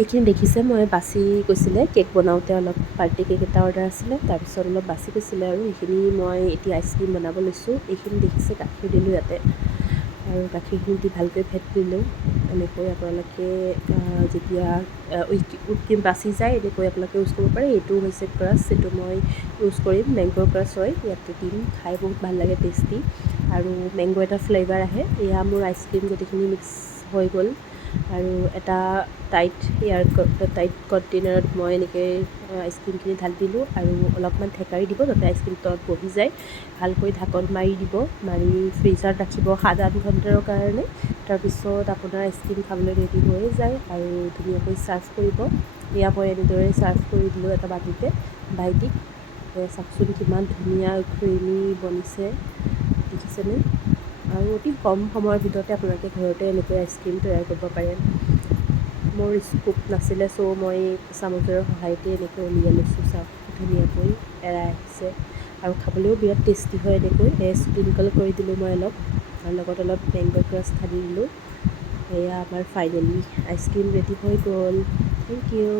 এইখিনি দেখিছে মই বাছি গৈছিলে কেক বনাওঁতে অলপ পাৰ্টি কেক এটা অৰ্ডাৰ আছিলে তাৰপিছত অলপ বাছি গৈছিলে আৰু এইখিনি মই এতিয়া আইচক্ৰীম বনাব লৈছোঁ। এইখিনি দেখিছে গাখীৰ দিলোঁ ইয়াতে আৰু গাখীৰখিনি দি ভালকৈ ফেট দিলোঁ। এনেকৈ আপোনালোকে যেতিয়া হুইপ ক্ৰীম বাছি যায় এনেকৈ আপোনালোকে ইউজ কৰিব পাৰে। এইটো হৈছে ক্ৰাছ, এইটো মই ইউজ কৰিম, মেংগ' ক্ৰাছ হয়, ইয়াতে দিম। খাই বহুত ভাল লাগে, টেষ্টি আৰু মেংগ' এটা ফ্লেভাৰ আহে। এয়া মোৰ আইচক্ৰীম গোটেইখিনি মিক্স হৈ গ'ল আৰু এটা টাইট কণ্টেইনাৰত মই এনেকৈ আইচক্ৰীমখিনি ঢালি দিলোঁ আৰু অলপমান ঠেকাৰি দিব যাতে আইচক্ৰীম তলত বহি যায়। ভালকৈ ঢাকন মাৰি দিব, মাৰি ফ্ৰিজত ৰাখিব 7-8 ঘণ্টাৰ কাৰণে। তাৰপিছত আপোনাৰ আইচক্ৰীম খাবলৈ ৰেডি হৈয়ে যায় আৰু ধুনীয়াকৈ ছাৰ্ভ কৰিব। এয়া মই এনেদৰে ছাৰ্ভ কৰি দিলোঁ এটা বাটিতে ভাইটিক। চাওকচোন কিমান ধুনীয়া ক্ৰীমি বনিছে, দেখিছেনে? আৰু অতি কম সময়ৰ ভিতৰতে আপোনালোকে ঘৰতে এনেকৈ আইচক্ৰীম তৈয়াৰ কৰিব পাৰে। মোৰ স্কুপ নাছিলে চ' মই চামুচেৰে সহায়তে এনেকৈ উলিয়াই লৈছোঁ। চাওক ধুনীয়াকৈ এৰাই আহিছে আৰু খাবলৈও বিৰাট টেষ্টি হয়। এনেকৈ স্প্ৰিংকল কৰি দিলোঁ মই অলপ আৰু লগত অলপ মেংগ' ক্ৰাছ ঢালি দিলোঁ। এয়া আমাৰ ফাইনেলি আইচক্ৰীম ৰেডি হৈ গ'ল। Thank U.